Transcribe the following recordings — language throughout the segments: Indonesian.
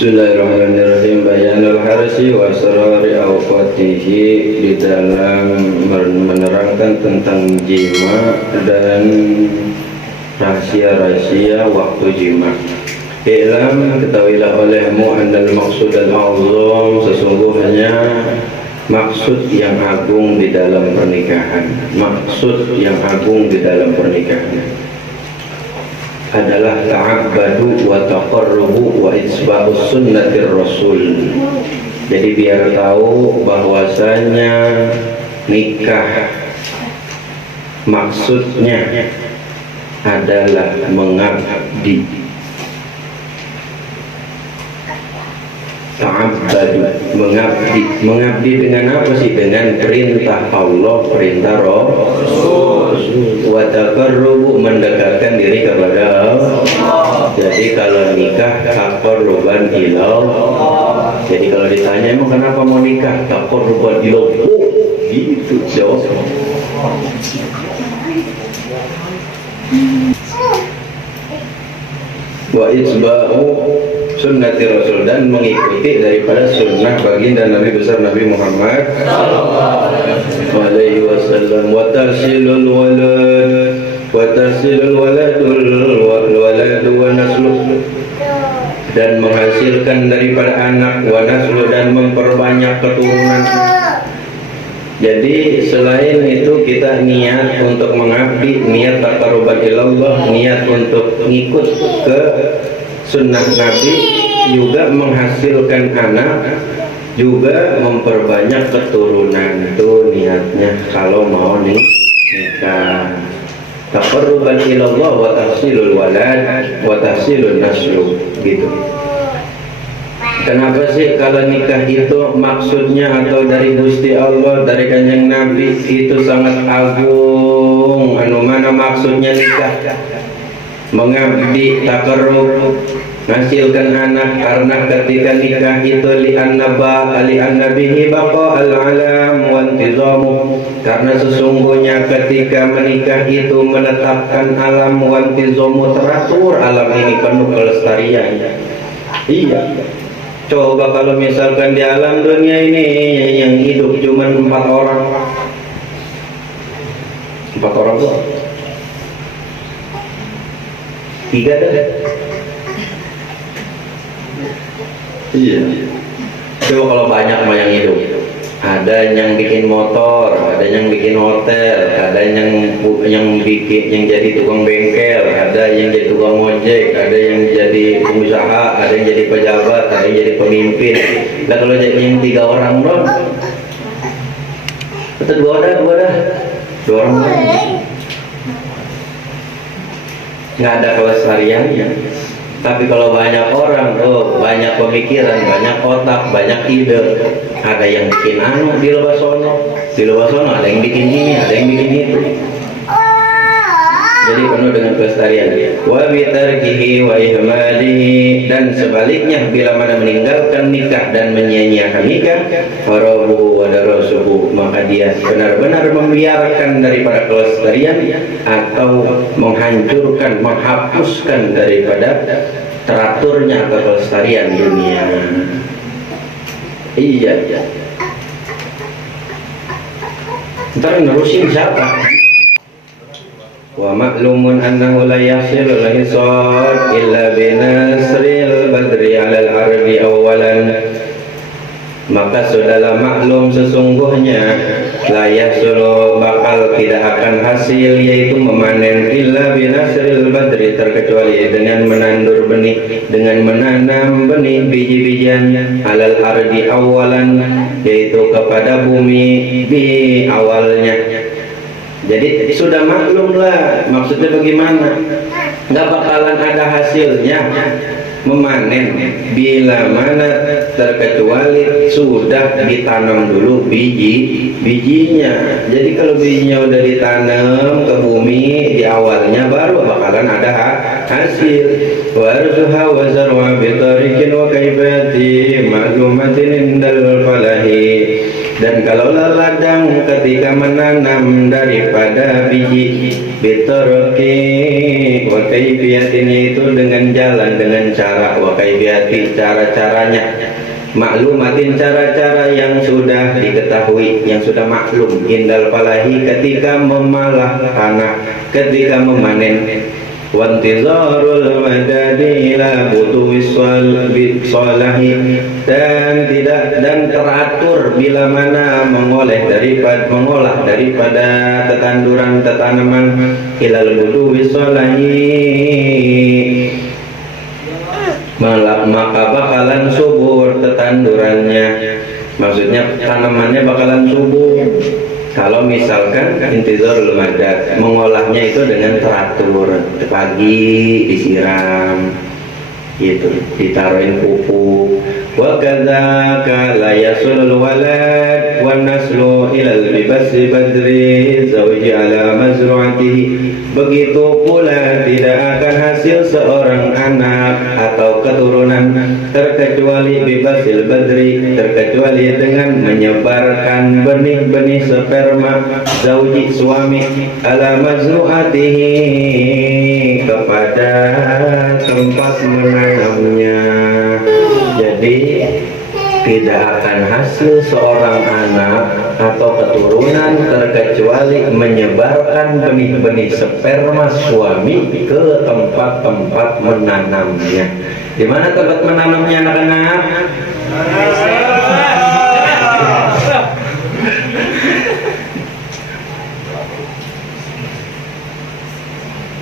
Bismillahirrahmanirrahim. Bayanul harsi wa asrari awqatihi, di dalam menerangkan tentang jima dan rahasia-rahasia waktu jima. I'lam, ketahuilah olehmu andal maksud al-azam, sesungguhnya maksud yang agung di dalam pernikahan. Maksud yang agung di dalam pernikahan adalah ta'abbadu wa taqarrubu wa itsba'us sunnatir rasul. Jadi biar tahu bahwasanya nikah maksudnya adalah mengabdi. Ta'abbadu, mengabdi. Mengabdi dengan apa sih? Dengan perintah Allah, perintah Rasul. Wa taqarrubu, mendekatkan diri kepada Allah. Jadi kalau nikah taqarruban ilallah. Jadi kalau ditanya emang kenapa mau nikah? Taqarruban ilallah. Gitu jawab. Wa itsba'u sunnati rasul, dan mengikuti daripada sunnah baginda Nabi besar Nabi Muhammad sallallahu alaihi wasallam. Wa tahsilul walad wa naslu, dan menghasilkan daripada anak, wa naslu, dan memperbanyak keturunan. Jadi selain itu kita niat untuk mengabdi, niat taqarruban ilallah, niat untuk ngikut ke sunnah Nabi, juga menghasilkan anak, juga memperbanyak keturunan. Itu niatnya kalau mau nikah. Taqarruban ilallah wa tahsilul walad wa tahsilun naslu, gitu. Kenapa sih kalau nikah itu maksudnya atau dari Gusti Allah, dari Kanjeng Nabi itu sangat agung? Anu mana maksudnya nikah? Mengabdi, taqarrub, menghasilkan anak. Karena ketika nikah itu li'annabihi baqa al-alam wa intizamu, karena sesungguhnya ketika menikah itu menetapkan alam wa intizamu, teratur alam ini penuh kelestarian. Iya. Coba kalau misalkan di alam dunia ini yang hidup cuma 4 orang. 4 orang tuh 3 dah. Iya. Coba kalau banyak mah yang hidup. Ada yang bikin motor, ada yang bikin hotel, ada yang bikin, yang jadi tukang bengkel, ada yang jadi tukang ojek, ada yang jadi pengusaha, ada yang jadi pejabat, ada yang jadi pemimpin. Nah kalau jadi yang 3 orang dong, atau 2 orang nggak ada kelestariannya. Tapi kalau banyak orang, banyak pemikiran, banyak otak, banyak ide. Ada yang bikin anu di luar sono, ada yang bikin ini, ada yang bikin itu. Jadi penuh dengan kelestarian. Wa bitarkihi wa ihmalihi, dan sebaliknya bila mana meninggalkan nikah dan menyia-nyiakan nikah, farabuhu wa darasuhu, maka dia benar-benar membiarkan daripada kelestarian atau menghancurkan, menghapuskan daripada teraturnya atau kelestarian dunia. Iya. Ntar nerusin siapa? Wa ma'lumun annahu la yasilu al-hisad illa binasril badri 'alal ardi awalan. Maka sudahlah maklum sesungguhnya la yasilu, bakal tidak akan hasil, yaitu memanen, illa binasril badri, terkecuali dengan menandur benih, dengan menanam benih biji-bijian, 'alal ardi awalan, yaitu kepada bumi di awalnya. Jadi sudah maklum lah, maksudnya bagaimana? Nggak bakalan ada hasilnya memanen bila mana terkecuali sudah ditanam dulu bijinya. Jadi kalau bijinya udah ditanam ke bumi di awalnya, baru bakalan ada hasil. Warzuha wa zarwa bi tariqin wa kaifati ma'lumatin indal falahi. Dan kalaulah ladang ketika menanam daripada biji bitorki wa kaifiyatin itu dengan jalan dengan cara wa kaifiyati cara-caranya maklumatin cara-cara yang sudah diketahui yang sudah maklum indal falahi ketika memalah tanah ketika memanen wantizarul madadi ila butuwis salahi dan teratur bila mana mengolah daripada tetanduran tanaman ilal butuwis salahi maka bakalan subur tetandurannya, maksudnya tanamannya bakalan subur kalau misalkan intizarul madad mengolahnya itu dengan teratur, pagi disiram gitu, ditaruhin pupuk. Wa kadzaka la yasulul walad wan naslu ilal libasi badri zawji ala mazru'atihi. Begitu pula tidak akan hasil seorang anak atau keturunan terkecuali bibasil badri, terkecuali dengan menyebarkan benih-benih sperma zawji suami ala mazru'atihi kepada tempat menanamnya. Jadi tidak akan hasil seorang anak atau keturunan terkecuali menyebarkan benih-benih sperma suami ke tempat-tempat menanamnya. Di mana tempat menanamnya anak-anak?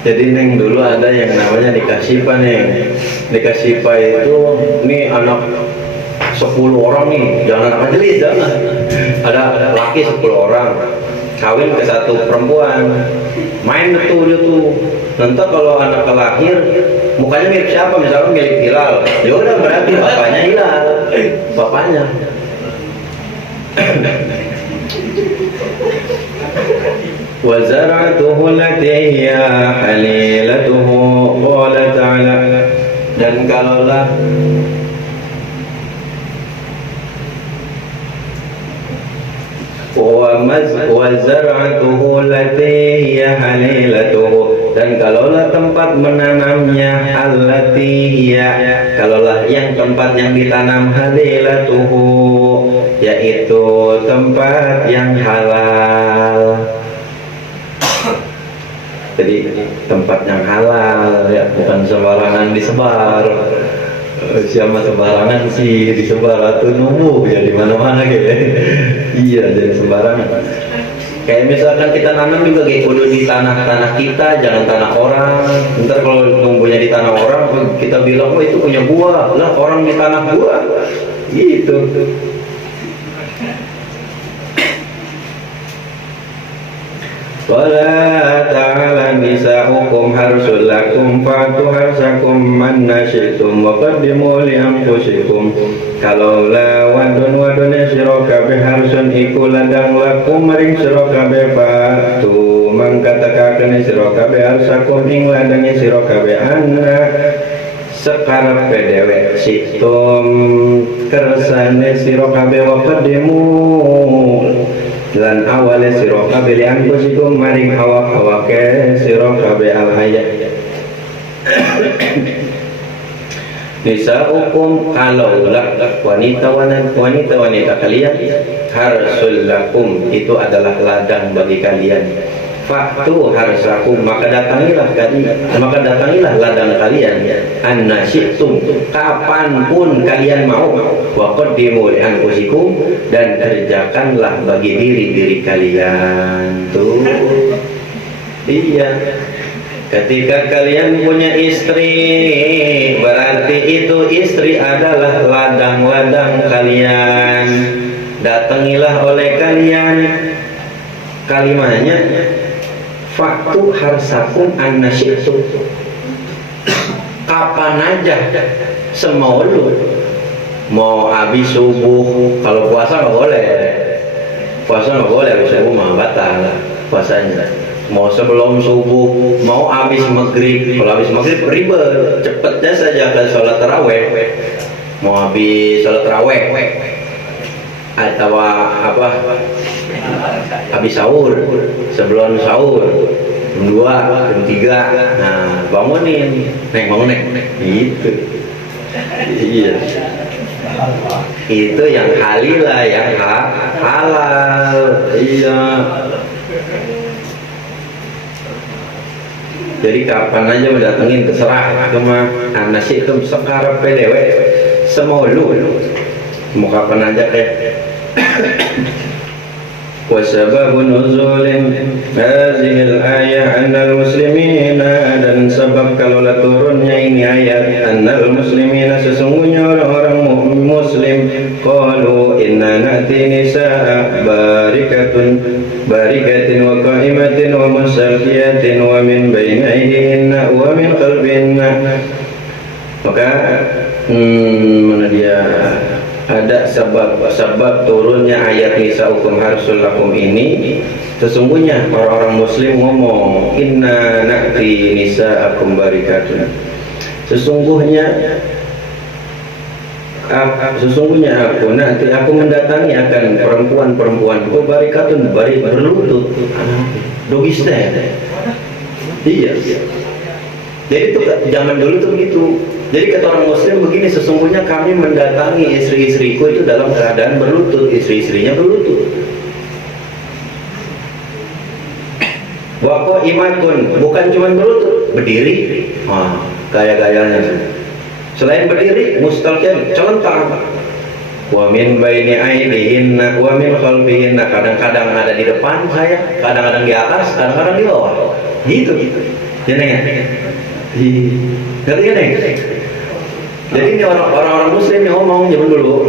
Jadi neng dulu ada yang namanya dikasipa neng. Dikasipa itu nih anak 10 orang nih, jangan anak majelis, jangan. Ada laki 10 orang, kawin ke satu perempuan, main betul itu. Nanti kalau anak lahir, mukanya mirip siapa? Misalnya mirip Hilal, ya udah berarti bapaknya Hilal, bapaknya. Wa zara'tuhu allati hiya halilatuhu qala ta'ala, dan kalaulah wa zar'atuhu allati hiya halilatuhu, dan kalaulah tempat menanamnya allati hiya, kalaulah yang tempat yang ditanam halilatuhu, yaitu tempat yang halal. Jadi tempat yang halal ya, bukan sembarangan disebar. Siapa sembarangan sih disebar atau numbuh ya di mana-mana gitu. Iya, jadi sembarangan. Kayak misalkan kita nanam juga kayak kudu di tanah kita, jangan tanah orang. Ntar kalau numbuhnya di tanah orang, kita bilang, oh itu punya gua, lah orang di tanah gua, gitu. Wala ta'ala nisa'ukum harsul lakum fa'tu harsakum manna syi'tum wa qaddimu li anfusikum. Kalaulah wadon sira kabeh harsun iku ladang lakum maring sira kabeh fa'tu mangkatakaken sira kabeh harsakum ing ladange sira kabeh anna sekarep dewek syi'tum kersane sira kabeh wa qaddimu lan awale sira kabeh lian kusikum maring awak-awake sira kabeh al-hayat. Nisa'ukum kalaulah wanita kalian harsul lakum itu adalah ladang bagi kalian. Faktu harsakum maka datangilah ladang kalian annasyitum kapanpun kalian mau wa qaddimu li anfusikum dan kerjakanlah bagi diri kalian tuh. Iya, ketika kalian punya istri berarti itu istri adalah ladang-ladang kalian, datangilah oleh kalian. Kalimatnya faktu harsakum annasyitum, kapan aja semau lu. Mau habis subuh, kalau puasa nggak boleh, habis subuh mah batal puasanya. Mau sebelum subuh, mau habis maghrib, kalau habis maghrib ribet, cepetnya saja ke sholat taraweh. Mau habis sholat taraweh atau apa habis sahur, sebelum sahur jam 2, jam 3, nah bangunin, bangun gitu. Iya, itu yang halila, yang halal. Iya, jadi kapan aja mendatengin terserah cuma nasi itu sekarang PDW semua lu mau kapan aja وسبب نزول هذه الآية أن المسلمين, dan sebab kalau turunnya ini ayat annal muslimina, sesungguhnya orang-orang muslim, qalu inna na'ti nisa'a barikatin wa qa'imatin wa musalkiyatin wa min bayni aydihinna wa min khalfihinna. Maka mana dia ada sebab turunnya ayat nisa'ukum harsul lakum ini. Sesungguhnya orang-orang muslim ngomong inna na'ti nisa'akum barikatun, sesungguhnya aku mendatangi akan perempuan-perempuanku barikatun, berlutut, doggy style. Iya, jadi itu zaman dulu tuh begitu. Jadi kata orang muslim begini, sesungguhnya kami mendatangi istri-istriku itu dalam keadaan berlutut, istri-istrinya berlutut. Waqo imatun, bukan cuma berlutut, berdiri, gaya-gayanya. Selain berdiri, mustalqiyan, celentang. Wa min baini aidihinna wa min khalfihinna, kadang-kadang ada di depan saya, kadang-kadang di atas, kadang-kadang di bawah. Gitu. Jadi ngerti kan? Jadi ini orang-orang muslim yang ngomong zaman dulu.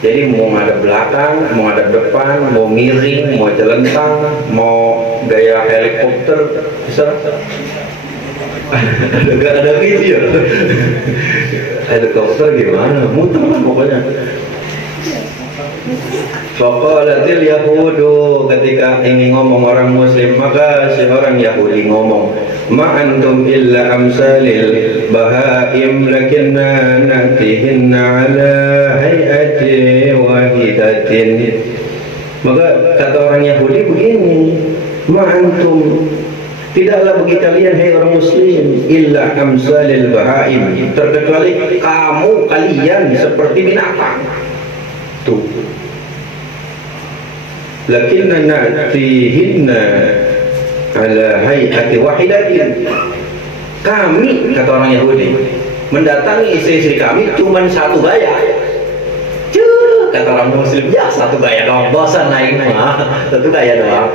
Jadi mau ngadep belakang, mau ngadep depan, mau miring, mau celentang, mau gaya helikopter, bisa. Ada gitu ya. Helikopter gimana? Muter lah pokoknya. Faqalatil yahudu, ketika ini ngomong orang muslim, maka si orang Yahudi ngomong, ma antum illa amsalil bahaim lakinna na'tihinna ala hayati wahidatin. Maka kata orang Yahudi begini, ma antum, tidaklah bagi kalian hai orang muslim, illa amsalil bahaim, terkecuali kalian seperti binatang. Tuh, lakinna na'tihinna ala hayati wahidatin. Kami, kata orang Yahudi, mendatangi istri-istri kami cuma satu gaya. Kata orang muslim, ya satu gaya doang, bosan naik mah, satu gaya doang.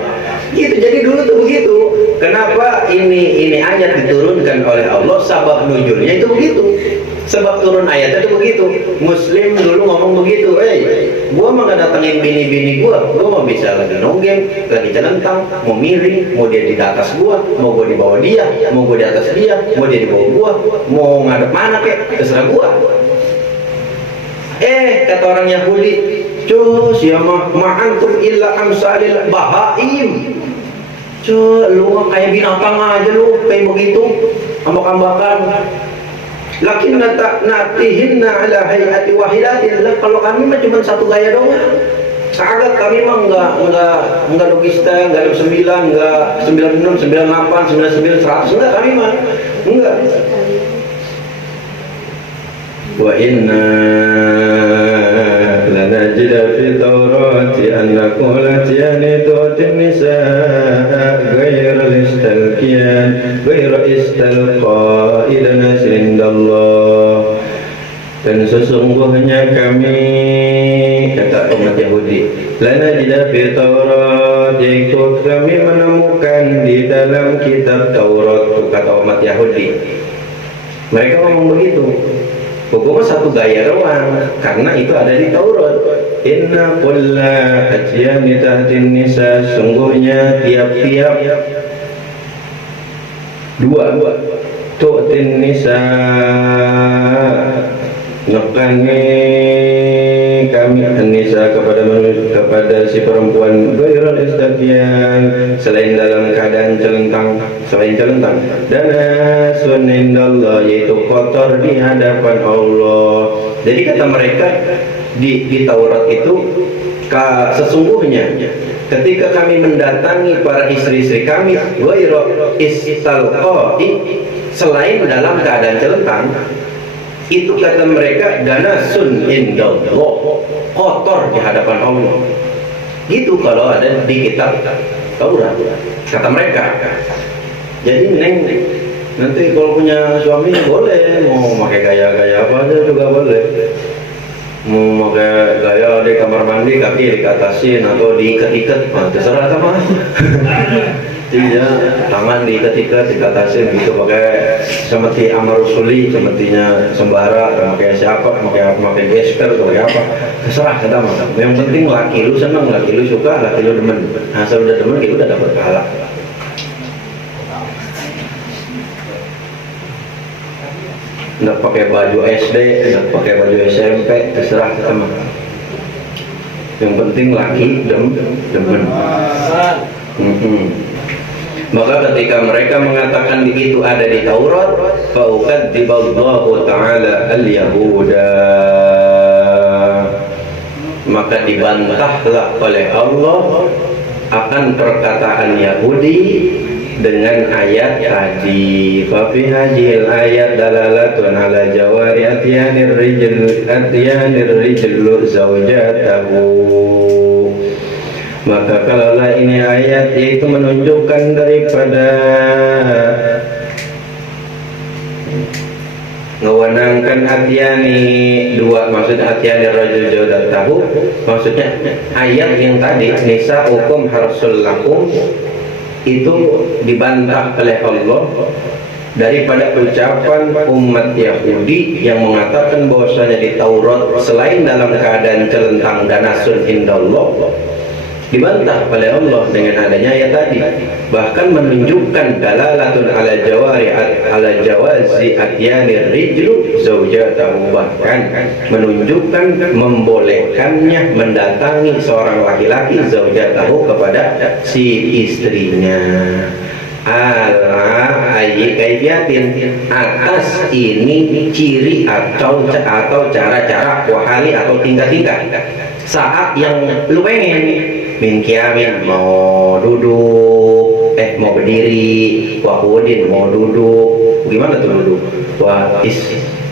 Gitu. Jadi dulu tuh begitu. Kenapa ini ayat diturunkan oleh Allah? Sebab nuzulnya itu begitu. Sebab turun ayatnya itu begitu. Muslim dulu ngomong begitu, gua mah gak datengin bini-bini gua mah bisa lagi nonggeng, lagi celentang, mau miring, mau dia di atas gua, mau gua di bawah dia, mau gua di atas dia, mau dia di bawah gua, mau ngadep mana terserah gua. Kata orang Yahudi, cus ya ma'antum illa amsalil bahaim. Lu kayak binatang aja lu, kayak begitu, ambak-ambakan. Lakin na'tihinna ala hayati wahidatin. Kalau kami mah cuma satu gaya doang. Kagak, kami mah enggak logista, enggak 9, enggak 96, 98, 99, 100, enggak, kami mah enggak. Wa inna lanajida fi tawrati anna qulatiyani tu'tin nisaa ghayra istalqa'idana sindallah. Dan sesungguhnya kami, kata umat Yahudi, lanajida fi tawrat, yaitu kami menemukan di dalam kitab Taurat, kata umat Yahudi. Mereka ngomong begitu, pokoknya satu gaya doang, karena itu ada di Taurat. Inna kulla ajyani tahtin nisa, sungguhnya tiap-tiap dua tu'tin nisa, nekani kami nisa kepada kepada si perempuan ghairul istaqiyan, selain dalam keadaan selain celentang, danasun indallah, yaitu kotor di hadapan Allah. Jadi kata mereka di Taurat itu, sesungguhnya ketika kami mendatangi para istri-istri kami ghairu istalqai, selain dalam keadaan celentang, itu kata mereka danasun indallah, kotor di hadapan Allah. Itu kalau ada di kitab Taurat kata mereka. Jadi neng nanti kalau punya suami boleh, mau pakai gaya-gaya apa aja juga boleh. Mau pakai gaya di kamar mandi kaki dikatasin atau diikat-ikat, terserah sama. Iya, tangan diikat-ikat dikatasin gitu, pakai seperti Amar Rusuli, sepertinya sembara, pakai siapa, pakai gesper atau pakai apa, terserah kita mah. Yang penting laki lu seneng, laki lu suka, laki lu demen. Asal udah demen, kita udah dapat pahala. Nggak pakai baju SD, nggak pakai baju SMP, terserah kita mah. Yang penting laki demen. Maka ketika mereka mengatakan itu ada di Taurat, faukadziballahu ta'ala al-yahuda, maka dibantahlah oleh Allah akan perkataan Yahudi dengan ayat tadi. Fa fi hadhil ayat dalalatun ala jawari atyanir rijlu zawjatahu. Maka kalaulah ini ayat, yaitu menunjukkan daripada ngewenangkan atyani dua, maksudnya atyani rajul jawdat tahu, maksudnya ayat yang tadi nisa hukum harsul lakum itu dibantah oleh Allah daripada ucapan umat Yahudi yang mengatakan bahwasanya di Taurat selain dalam keadaan celentang danasun indallah, dibantah oleh Allah dengan adanya ayat tadi. Bahkan menunjukkan dalalatun ala jawari ala jawazi atyanir rijlu zaujatahu, bahkan menunjukkan membolehkannya mendatangi seorang laki-laki zaujatahu kepada si istrinya. Ala ayyi kaifiatin, atas ini ciri atau cara-cara wahali atau tingkah-tingkah saat yang lu pengen. Min kiamin, mau duduk, mau berdiri, wahudin mau duduk, gimana tuh duduk?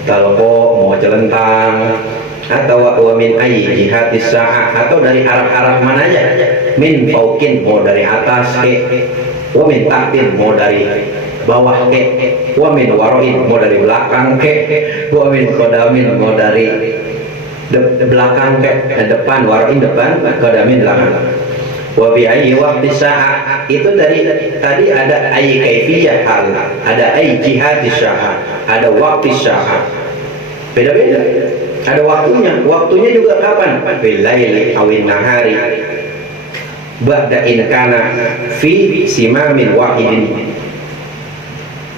Talko mau celentang, atau wa min ayyi jihatis sa'ah, atau dari arah-arah mana aja. Min faukin, mau dari atas ke, wa min tahtin, mau dari bawah ke, wa min waroin, mau dari belakang ke, wa min kodamin, mau dari belakang ke depan, waroin depan, kodamin belakang. Wa bi ayyi waqti sa'ah, itu dari tadi ada ayyi kaifiyah hal, ada ayyi jihadis sa'ah, ada waqti sa'ah. Beda-beda. Ada waktunya juga kapan? Bil laili awin nahari. Ba'da in kana fi simamin wahidin.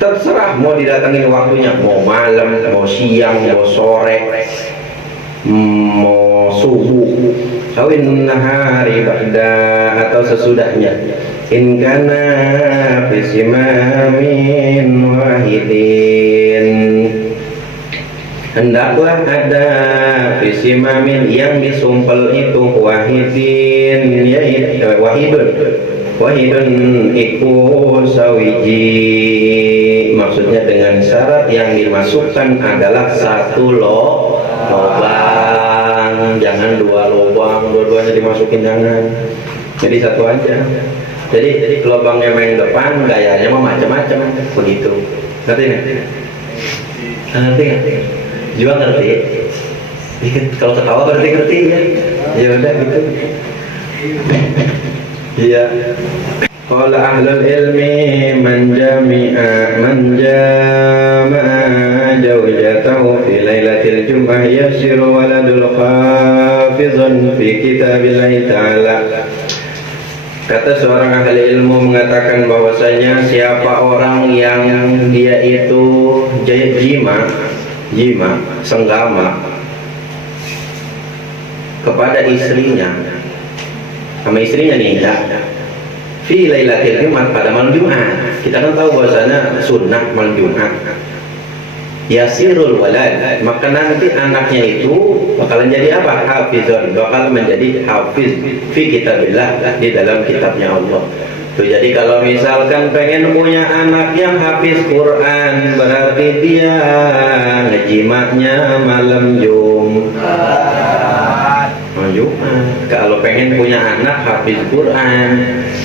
Terserah mau didatangin waktunya, mau malam, mau siang, mau sore, mau subuh, awin nahari ba'da, atau sesudahnya. In kana fi simamin wahidin, hendaklah ada fisimamin yang disumpel itu wahidin, yaitu wahidun iku sawiji, maksudnya dengan syarat yang dimasukkan adalah satu lubang, jangan dua lubang, dua-duanya dimasukin, jangan, jadi satu aja. Jadi lubangnya main depan, gayanya mah macam-macam begitu. Ngerti nggak? Ngerti? Juga ngerti. Kalau ketawa berarti ngerti ya. Ya udah gitu. Iya. Qala ahlul ilmi man jama'a zawjatahu fi lailatil jum'ah yasiru waladul hafizun fi kitabillahi ta'ala. Kata seorang ahli ilmu mengatakan bahwasanya siapa orang yang dia itu jima, senggama kepada istrinya sama istrinya nih ya. Fi lailatul Jumat, pada malam Jumat. Kita kan tahu bahwasanya sunnah malam Jumat. Yasirul walad, maka nanti anaknya itu bakalan jadi apa? Hafizun, bakal menjadi hafiz fi kitabillah, di dalam kitabnya Allah. Tuh, jadi kalau misalkan pengen punya anak yang hafiz Quran, berarti dia ngejimatnya malam Jumat. Kalau pengen punya anak hafiz Quran,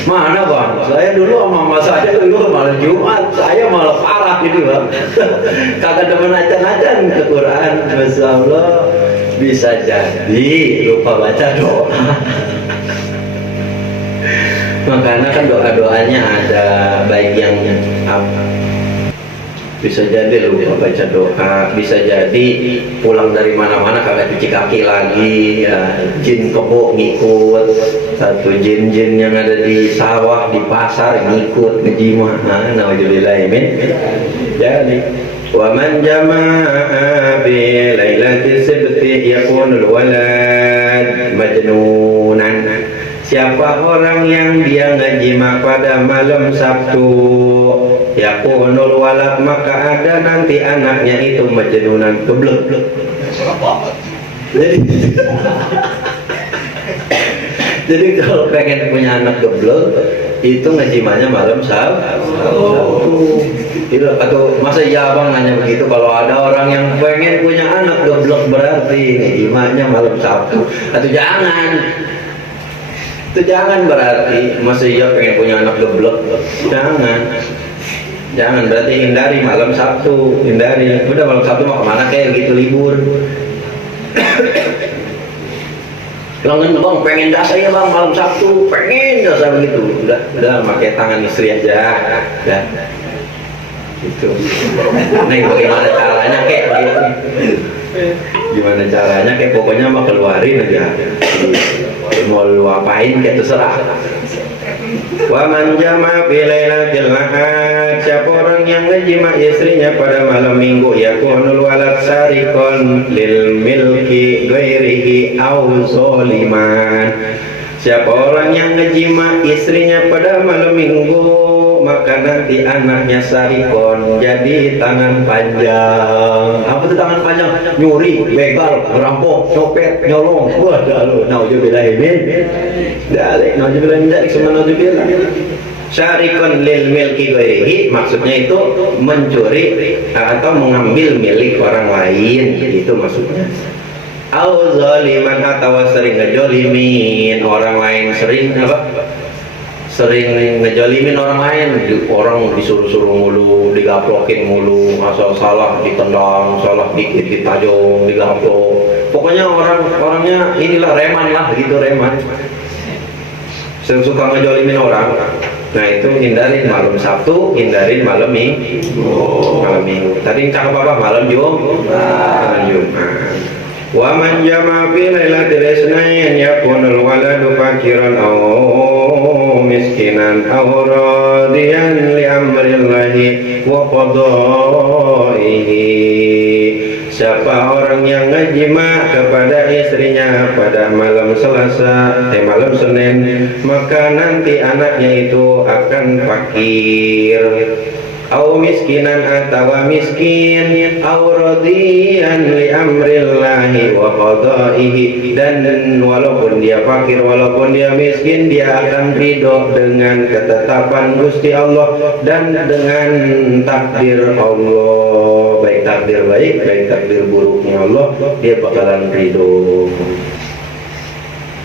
mana bang? Saya dulu sama mama saya dulu malam Jumat, saya malah parah gitu bang. Kagak demen acan-acan ke Quran, Masya Allah. Bisa jadi lupa baca doa. Makanya kan doa-doanya ada, baik yang bisa jadi lupa baca doa, bisa jadi pulang dari mana-mana kagak cuci kaki lagi, ya jin kebo ngikut, satu jin-jin yang ada di sawah di pasar ngikut ngejimah. Nauzubillah min. Jadi wa man jama'a bi lailatis sabti yakunul walad majnunan. Siapa orang yang dia ngajima pada malam Sabtu, yakunul walad, maka ada nanti anaknya itu majnunan, geblek. Jadi kalau pengen punya anak geblek, itu ngajimanya malam Sabtu. Atau masa iya bang nanya begitu? Kalau ada orang yang pengen punya anak geblek, berarti ngajimanya malam Sabtu. Atau jangan. Itu jangan berarti masa iya pengen punya anak geblek, jangan berarti hindari malam Sabtu, hindari. Udah malam Sabtu mau kemana kayak gitu, libur. Langen bang pengen dasar ya bang malam Sabtu, pengen dasar begitu, udah pakai tangan istri aja, udah gitu. Nah bagaimana caranya kayak gitu? Gimana caranya kayak pokoknya mau keluarin aja. Mau lu apain kayak terserah. Wa man jama' fi lailatul ahad, siapa orang yang ngejima istrinya pada malam Minggu, yakunul walad sarikon lil milki ghairihi aw zaliman. Siapa orang yang ngejima istrinya pada malam Minggu, maka nanti anaknya sarikon, jadi tangan panjang. Apa itu tangan panjang? Nyuri, begal, ngerampok, copet, nyolong. Waduh, nauzubillah min dzalik. Nauzubillah min dzalik, semua nauzubillah. Syarikun lil milki ghairihi, maksudnya itu mencuri atau mengambil milik orang lain, itu maksudnya. Au zaliman, atau sering ngejolimin orang lain, sering ngejolimin orang lain, orang disuruh-suruh mulu, digaplokin mulu, asal salah ditendang, salah dikit ditajong, digaplok. Pokoknya orangnya inilah reman lah, begitu reman. Suka ngejolimin orang. Nah itu hindarin malam Sabtu, hindarin malam Minggu. Tadi cakap apa? Malam Jumat. Wa man jama' fi lailatul isnain yakunul waladu fakiran aw miskinan aw radiyan li amrillahi wa qada'ihi. Siapa orang yang ngejima kepada istrinya pada malam Selasa, malam Senin, maka nanti anaknya itu akan fakir. Au miskinan, atau miskin, au radiyan li amrillahi wa qada'ihi, dan walaupun dia fakir, walaupun dia miskin, dia akan ridho dengan ketetapan Gusti Allah dan dengan takdir Allah, baik takdir baik, baik takdir buruknya Allah, dia bakalan ridho.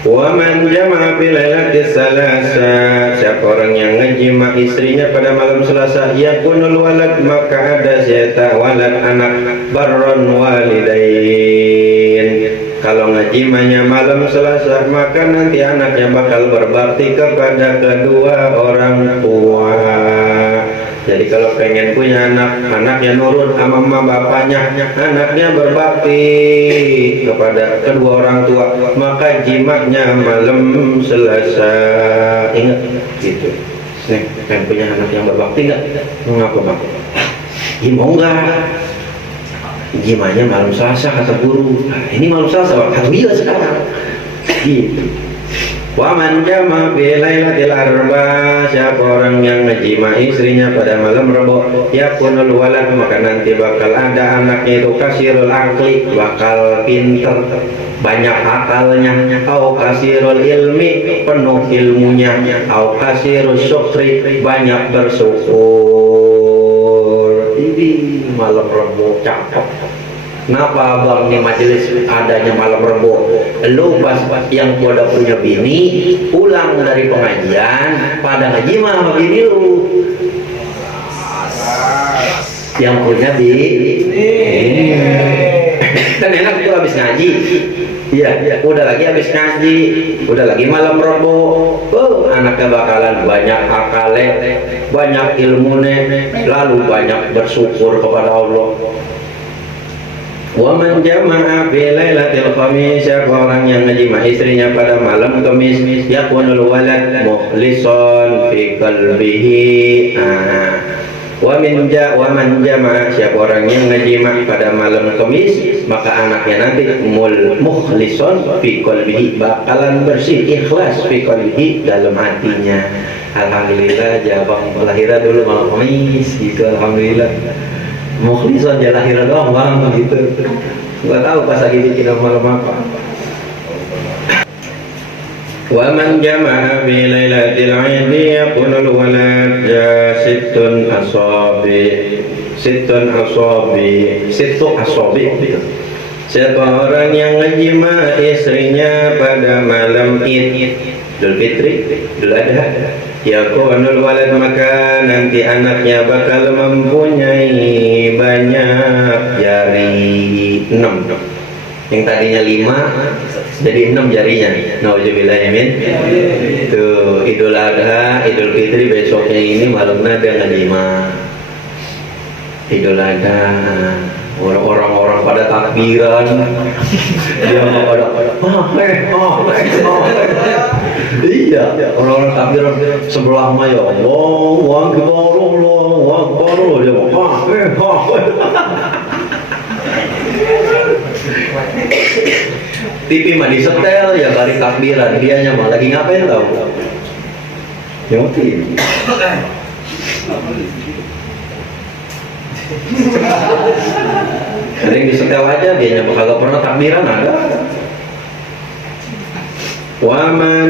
Wa man jama'a fi lailatis salasa, siapa orang yang ngejima istrinya pada malam Selasa, yakunul walad, maka ada zeta walad, anak barron walidain. Kalau ngejimanya malam Selasa, maka nanti anaknya bakal berbakti kepada kedua orang tua. Jadi kalau pengen punya anak, yang nurut sama mama bapaknya, anaknya berbakti kepada kedua orang tua, maka jimaknya malam Selasa. Ingat gitu. Nih, pengen punya anak yang berbakti nggak? Mengapa bang? Mau nggak? Jimanya malam Selasa kata guru. Nah, ini malam Selasa bang. Iya sekarang. Gitu. Wa man jama fi lailatil arba, siapa orang yang ngejima istrinya pada malam Rabu, yakunul walad, maka nanti bakal ada anaknya itu kasirul akli, bakal pinter, banyak akalnya, au kasirul ilmi, penuh ilmunya, au kasirul syukri, banyak bersyukur. Ini malam Rabu cakep. Kenapa abang nih majelis adanya malam Rebo? Lu pas yang udah punya bini pulang dari pengajian pada ngaji sama bini lu. Yang punya bini kan enak tuh habis ngaji. Iya, udah lagi habis ngaji, udah lagi malam Rebo. Anaknya bakalan banyak akalnya, banyak ilmunya, lalu banyak bersyukur kepada Allah. Wa man jama'a fi lailatil khamis, orang yang ngejima istrinya pada malam Kamis, yakunul walad mukhlisan fi qalbihi. Wa man jama'a, siapa orang yang ngejima pada malam Kamis, maka anaknya nanti mukhlisan fi qalbihi, bakalan bersih, ikhlas fi qalbihi, dalam hatinya. Alhamdulillah, jabang lahiran dulu malam Kamis gitu, alhamdulillah. Mukhlisan dia lahiran doang bang gitu. Nggak tahu pas lagi bikin malam apa. Wa man jama'a fi lailatil 'idi yakunul walad sittun asabi. Siapa orang yang ngejima istrinya pada malam Id, Idul Fitri, Idul Adha, yakunul walad, maka nanti anaknya bakal mempunyai banyak jari, 6. Yang tadinya 5 jadi 6 jarinya. Nauzubillah min. Tuh Idul Adha, Idul Fitri besoknya ini malamnya dengan 5. Idul Adha, orang-orang pada takbiran, dia pada iya, orang-orang takbiran sebelah mah ya Allahu Akbar, Allahu Akbar, dia TV mah disetel ya bari takbiran, dianya mah lagi ngapain tau? Nyotin. Sering disetel aja, dianya bakal pernah takbiran ada. Wa man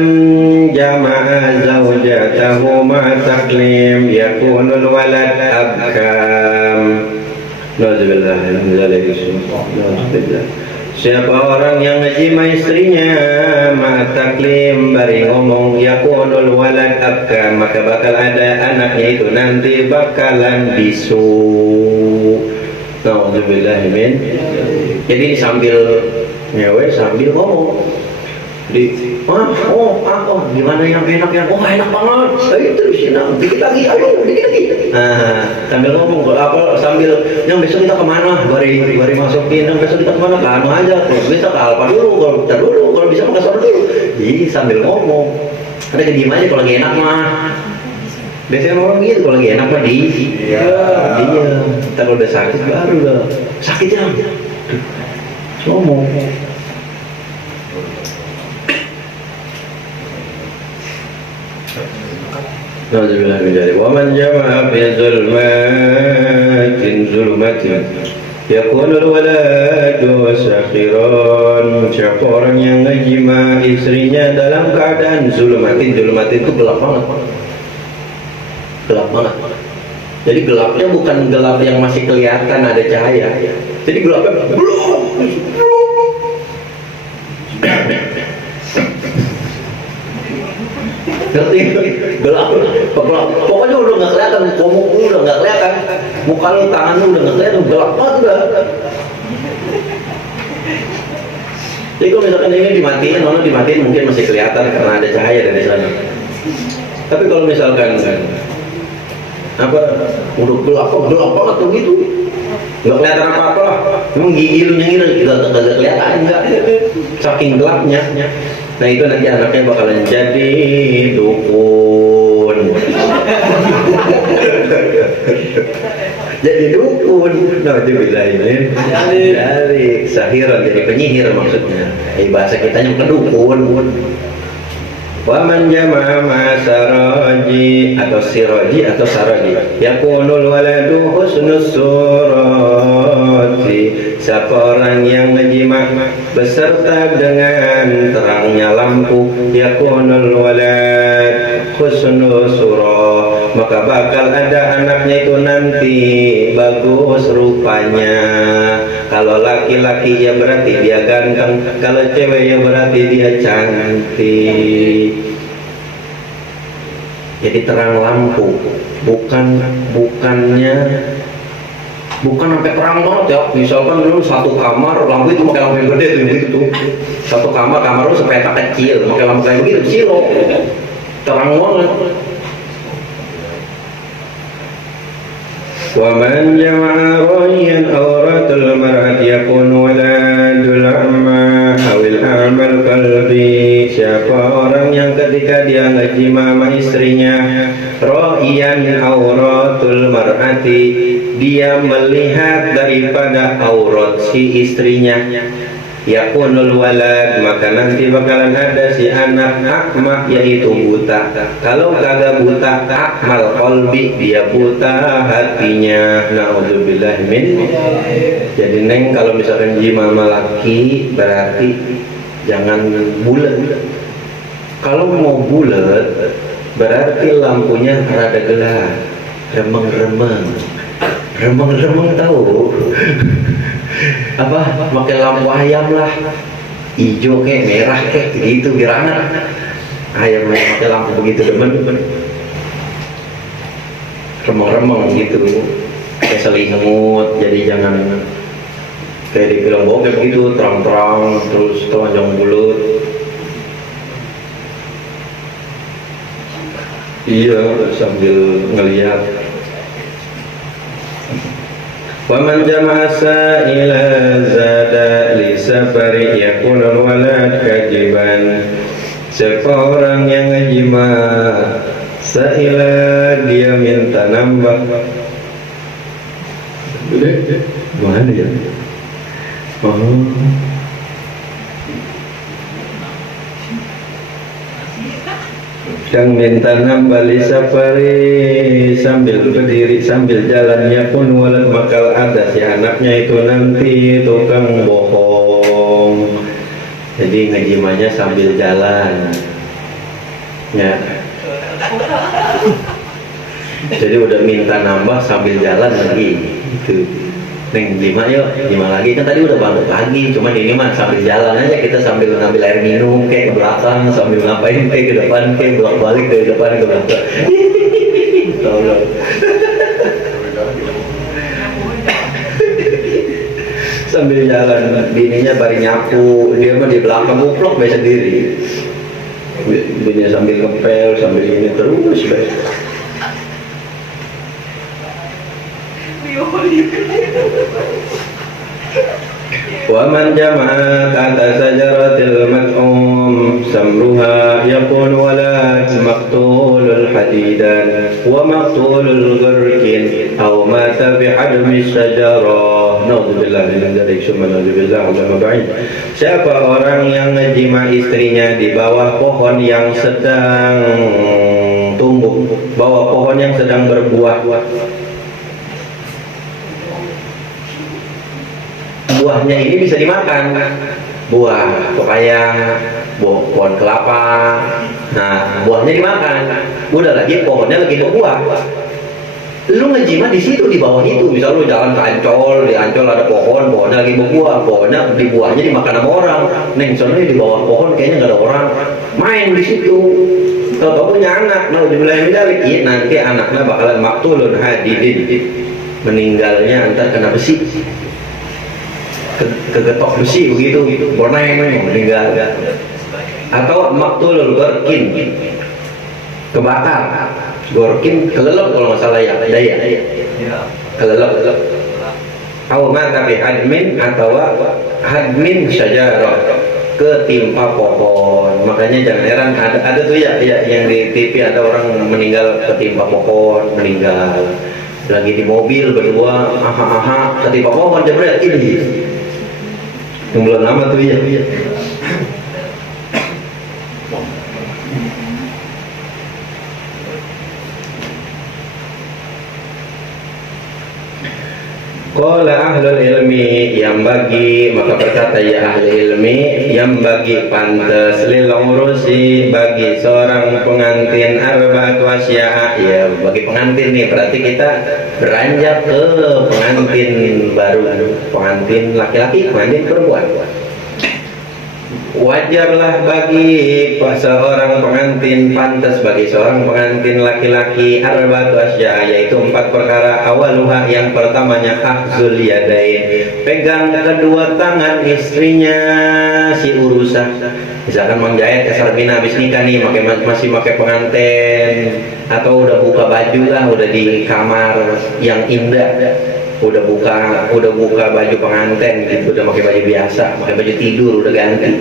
jama'a zawjatahu ma'a taklim yakunul walad abkam. Nauzubillah min dzalik. Siapa orang yang ngejima istrinya ma'a taklim, bari ngomong yakunul walad abkam, maka bakal ada anaknya itu nanti bakalan bisu. Nauzubillah min. Jadi sambil nyewe sambil ngomong gimana yang enak ya? Oh enak banget. Ayo terus dikit lagi, ayo dikit lagi. Sambil ngomong apa sambil yang besok kita kemana? Bari masukin yang besok kita kemana? Ke aja. Kalau bisa ke Alfa dulu, kalau bisa ke sana dulu. Jadi sambil ngomong. Ada diem aja kalau lagi enak mah. Biasanya orang gitu kalau lagi enak mah dia. Kalau udah sakit baru lah. Sakit ya. Ngomong. Nauzubillah min dzalik. Wa man jama'a fi zulmatin yakunul waladu sakhiran. Siapa orang yang ngejima istrinya dalam keadaan zulmatin itu gelap banget. Jadi gelapnya bukan gelap yang masih kelihatan ada cahaya. Jadi gelapnya ngerti? Gelap. Pokoknya udah nggak kelihatan, komuk lu udah nggak kelihatan, muka lu, tangan lu udah nggak kelihatan, gelap banget udah. Jadi kalau misalkan ini dimatiin mungkin masih kelihatan karena ada cahaya dari sana. Tapi kalau misalkan udah gelap banget tuh gitu, nggak kelihatan apa-apa lah. Memang gigi lu nyengir nggak kelihatan, nggak, saking gelapnya. Nah itu nanti anaknya bakalan jadi dukun. Jadi dukun. Nauzubillah ini dari sahiran, jadi penyihir maksudnya. Bahasa kitanya bukan dukun. Wa man jama'a ma saraji atau siraji atau saraji yakunul waladu husnus surati. Siapa orang yang ngejima beserta dengan terangnya lampu yakunul walad husnus surah, maka bakal ada anaknya itu nanti bagus rupanya. Kalau laki-laki ya berarti dia ganteng, kalau cewek ya berarti dia cantik. Jadi terang lampu, bukannya sampai terang banget ya. Misalkan dulu satu kamar lampu itu pakai lampu yang gede tuh gitu. Satu kamar lu sepeta kecil pakai lampu kayak begitu, silo terang banget. Wa man jama'a rayan awratul mar'ati yakun waladul a'ma awil a'mal qalbi. Siapa orang yang ketika dia ngajima sama istrinya rayan awratul mar'ati, dia melihat daripada aurat si istrinya, yakunul walad, maka nanti bakalan ada si anak akma, yaitu buta. Kalau kagak buta, akmal qalbi, dia buta hatinya. Na'udzubillah min. Jadi neng kalau misalkan jima sama laki berarti jangan bulat. Kalau mau bulat berarti lampunya rada gelap, remeng-remeng tahu. Apa pakai lampu ayam lah, hijau kayak merah kayak gitu biar anak ayam yang pakai lampu begitu demen remeng-remeng gitu kayak selimut. Jadi jangan kayak di film bokep gitu terang-terang terus telanjang bulut. Iya, sambil ngelihat. Wa man jama'a sa'ila zada li safari yakunul walad kajiban. Siapa orang yang ngajima sa'ila, dia minta nambah. Mana ya? Yang minta nambah li safari, sambil berdiri sambil jalannya pun walad, bakal ada si anaknya itu nanti tukang bohong. Jadi ngejimanya sambil jalan ya. Jadi udah minta nambah sambil jalan lagi gitu. Neng jima yuk, jima lagi, kan tadi udah bangun lagi, cuman ini mah sambil jalan aja, kita sambil ngambil air minum kayak ke belakang, sambil ngapain kayak ke depan, kayak bolak-balik dari depan ke belakang. Sambil jalan, bininya bari nyapu, dia mah di belakang buplok be sendiri. Bininya sambil ngepel, sambil ini terus be. Wa man jama'a kata sajaratil mat'um samruha yakun walad maqtulul hadidan wa maqtulul gharkin aw mata bihadmi syajarah. Na'udzubillah min dzalik, summa na'udzubillah ala mab'id. Siapa orang yang ngejima istrinya di bawah pohon yang sedang tumbuh, bawah pohon yang sedang berbuah. Buahnya ini bisa dimakan, buah pepaya, pohon kelapa. Nah, buahnya dimakan. Udah lagi pohonnya lagi berbuah. Lu ngejima di situ, di bawah itu. Misal lu jalan ke Ancol, di Ancol ada pohon, pohonnya lagi berbuah, pohonnya di buahnya dimakan sama orang. Neng, soalnya di bawah pohon kayaknya nggak ada orang. Main di situ. Tahu-tahu punya anak, nah udah mulai medalik. Nanti anaknya bakalan maktulun hadidin, meninggalnya antar kena besi. Kegetok besi begitu, boneng meninggal. Atau maktulul gorkin, kebakar. Gorkin kelelep kalau masalah ya, daya kelelep. Atau mata bi hadmin, atau hadmin syajarah, ketimpa pohon. Makanya jangan heran ada tuh ya yang di TV ada orang meninggal ketimpa pohon, meninggal lagi di mobil berdua, ketimpa pohon jebret ini. Yang belum lama tuh ya. Qala ahlul ilmi yang bagi, maka berkata ya ahli ilmi, yang bagi pantas lil urusi, bagi seorang pengantin arba'atu asya'a. Ya bagi pengantin nih berarti kita beranjak ke pengantin baru, pengantin laki-laki, pengantin perempuan. Wajarlah bagi seorang pengantin, pantas bagi seorang pengantin laki-laki arba'atu asya, yaitu 4 perkara. Awaluha, yang pertamanya akhzul yadain, pegang kedua tangan istrinya si urusah. Misalkan menjahit Sarbina habis nikah nih, masih pakai pengantin, atau udah buka baju lah, udah di kamar yang indah, udah buka baju pengantin gitu, udah pakai baju biasa, pakai baju tidur, udah ganti.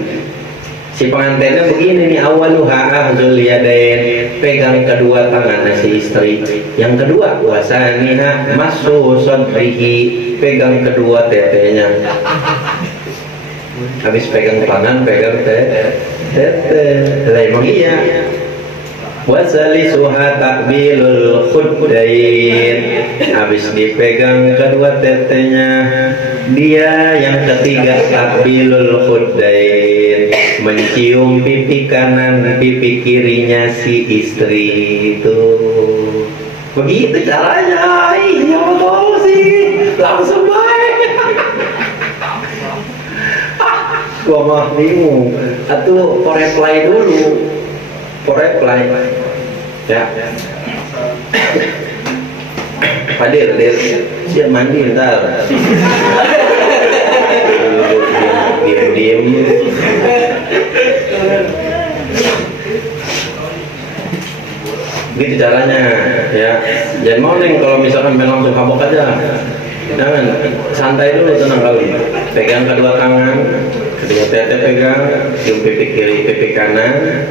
Si pengantinnya begini nih, awaluha ahzul yadain, pegang kedua tangan si istri. Yang kedua, wasaniha masu sadrihi, pegang kedua tetenya. Habis pegang tangan, pegang tete. Lah emang iya. Wasalisuha takbilul khuddain, habis dipegang kedua tetenya, dia yang ketiga takbilul khuddain, mencium pipi kanan pipi kirinya si istri itu. Begitu caranya. Iya betul sih, langsung baik. Gua mah bingung, atuh reply dulu, reply ya. Hadir siap mandi ntar. Diem gitu caranya ya. Jangan mau neng kalau misalkan pengen langsung kabok aja, jangan, santai dulu, tenang kali. Pegang kedua tangan, kedua tete pegang, cium pipi kiri pipi kanan,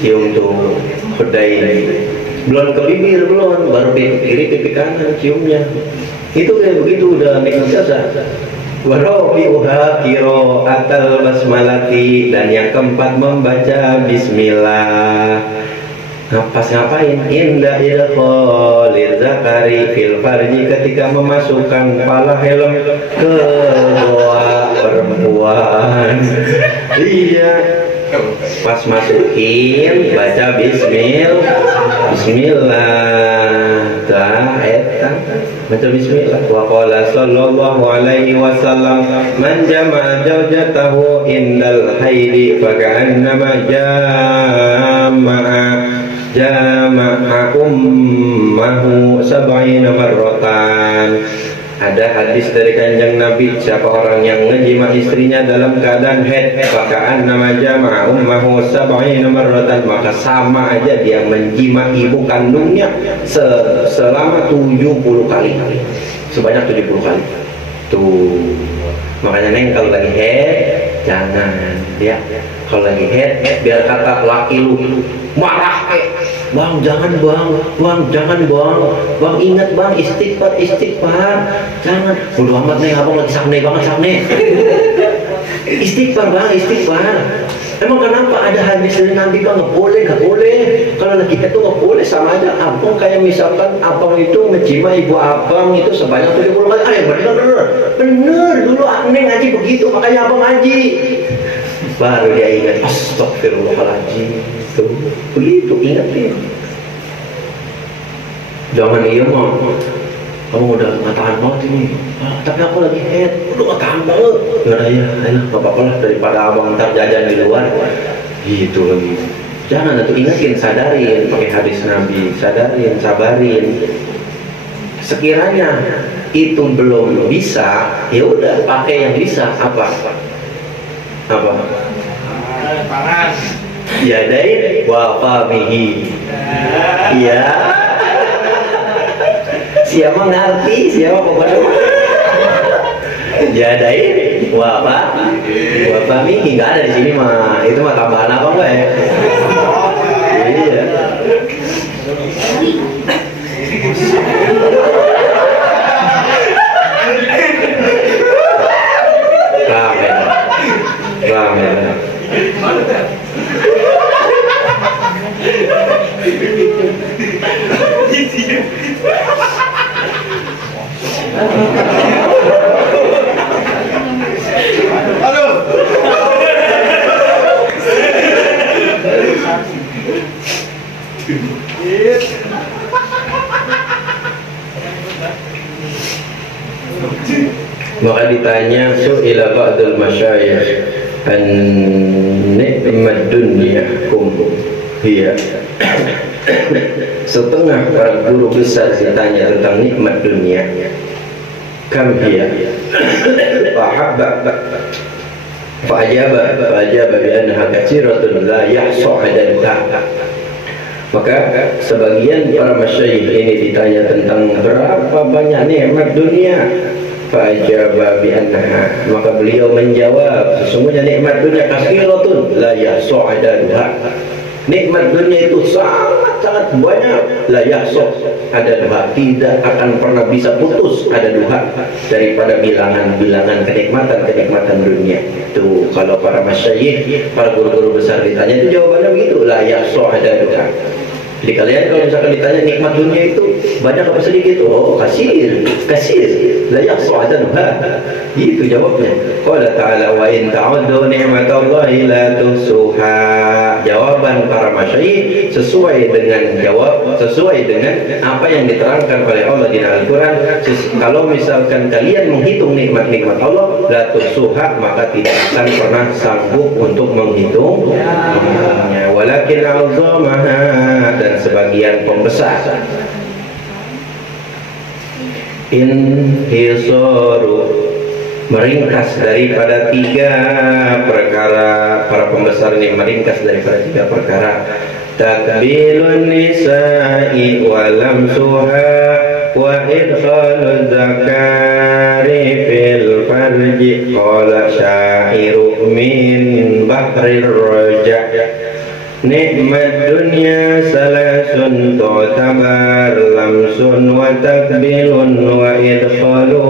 cium tuh khuddain, belum ke bibir, belum, baru pipi kiri pipi kanan ciumnya. Itu kayak begitu udah nikmat jasa. Warobiuha kiro atal basmalati, dan yang keempat membaca bismillah. Pas ngapain? Indah ilkholil zakari fil farji, ketika memasukkan kepala helm ke doa perempuan. Iya, pas masukin baca bismillah, baca bismillah. Wa qala sallallahu alaihi wasallam, man jama'a zawjatahu indal haidi faka'annama jama'a ummahu sab'ina marratan. Ada hadis dari Kanjeng Nabi, siapa orang yang ngejima istrinya dalam keadaan haid, faka'an nama jama'a ummahu sab'ina marratan, maka sama aja dia menjima ibu kandungnya selama 70 kali, sebanyak 70 kali. Tuh, makanya neng kalau lagi haid jangan ya, kalau lagi haid biar kata laki lu marah, bang jangan bang, ingat bang, istighfar, jangan, bodo amat nih abang lagi sakne banget, istighfar bang, emang kenapa ada hadis dari Nabi bang, nggak boleh, kalau lagi itu nggak boleh, sama aja abang kayak misalkan abang itu ngejima ibu abang itu sebanyak 70 kali, bener dulu aneh ngaji begitu, makanya abang ngaji, baru dia ingat, astagfirullahaladzim. Tuh, begitu, ingetin. Jangan iya mah, kamu udah nggak tahan banget ini, tapi aku lagi head, udah nggak tahan banget. Yaudah ya, nggak apa-apa lah, daripada abang ntar jajan di luar. Gitu lagi. Jangan, tuh ingetin, sadarin, pakai hadis Nabi, sadarin, sabarin. Sekiranya itu belum bisa, ya udah pakai yang bisa. Apa? Panas. Ya dai wa famihi. Iya. Siapa ngerti, siapa pokoknya. Ya dai wa famihi, enggak ada di sini mah. Itu mah tambahan apa enggak ya? Iya. Ramen. Maka ditanya su'ila ba'dul masyayikh an ni'mat dunyakum hiya. Setengah para guru besar ditanya tentang nikmat dunia, kam hiya fahabba fa'ajaba bi annaha katsiratun la yahsa adadha. Maka sebagian para masyayikh ini ditanya tentang berapa banyak nikmat dunia, fa'ajaba bi annaha, maka beliau menjawab sesungguhnya nikmat dunia katsiratun la yahsa adadha. Nikmat dunia itu sangat banyak, la yahsa adadha, tidak akan pernah bisa putus ada duha daripada bilangan-bilangan kenikmatan dunia. Itu kalau para masyayikh, para guru-guru besar ditanya itu jawabannya begitu, la yahsa adadha. Jadi kalian kalau misalkan ditanya nikmat dunia itu banyak apa sedikit? Oh, kasir, la yahsa adadha. Itu jawabnya. Qala ta'ala wa in ta'uddu ni'matallahi la tuhsuha. Jawaban para masyayikh sesuai dengan apa yang diterangkan oleh Allah di Al-Quran. Kalau misalkan kalian menghitung nikmat-nikmat Allah, la tuhsuha, maka tidak akan pernah sanggup untuk menghitungnya. Walakin azamaha, dan sebagian pembesar inhisaru, meringkas daripada tiga perkara. Para pembesar ini meringkas daripada tiga perkara. Takbilun nisa'i wa lamsuha wa idkhalul zakari fil farji. Qala syairu min bahrir raja' nikmat dunya salasun tu'tabar lamsun wa takbilun wa idkhalu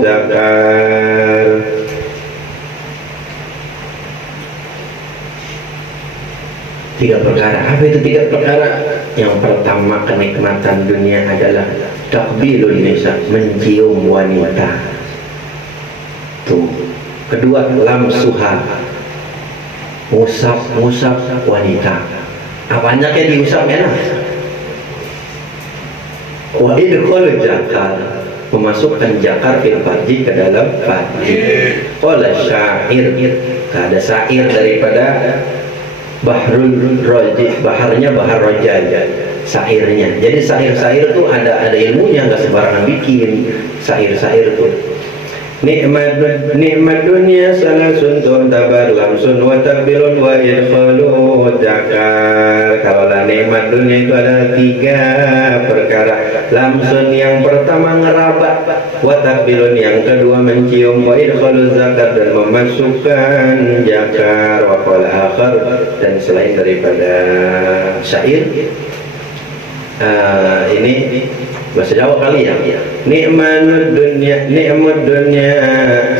zakar. Tiga perkara. Apa itu tiga perkara? Yang pertama, kenikmatan dunia adalah takbilun nisa, mencium wanita. Tuh. Kedua, lamsuha, ngusap wanita. Apanya kayak diusap enak. Wa idkhul jakar, memasukkan jakar fil farji, ke dalam farji. Qala syair, ada syair daripada Bahrul Raji, baharnya bahar rojal, syairnya. Jadi syair-syair itu ada ilmunya, nggak sembarangan bikin syair-syair itu. Nikmat dunia salasun tu'tabar lamsun wa takbilun wa idkhalu zakar. Kalau nikmat dunia itu ada tiga perkara. Lamsun yang pertama ngeraba, wa takbilun yang kedua mencium, wa idkhalu zakar dan memasukkan zakar. Wa qala akhar, dan selain daripada syair ini bahasa Jawa kali ya. Nikmat dunia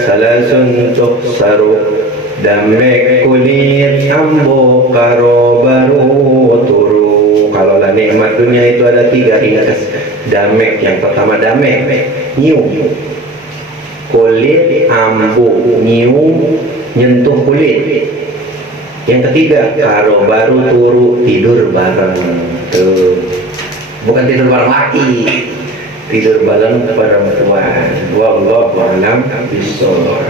salasun tuhsaru, damek kulit ambo karo baru turu. Kalau lah nikmat dunia itu ada tiga ringkas. Damek, yang pertama damek, nyium kulit, ambo, nyium, nyentuh kulit. Yang ketiga karo baru turu, tidur bareng. Tuh, bukan tidur bareng laki, tidur bareng perempuan. Wallahu a'lam bishawab.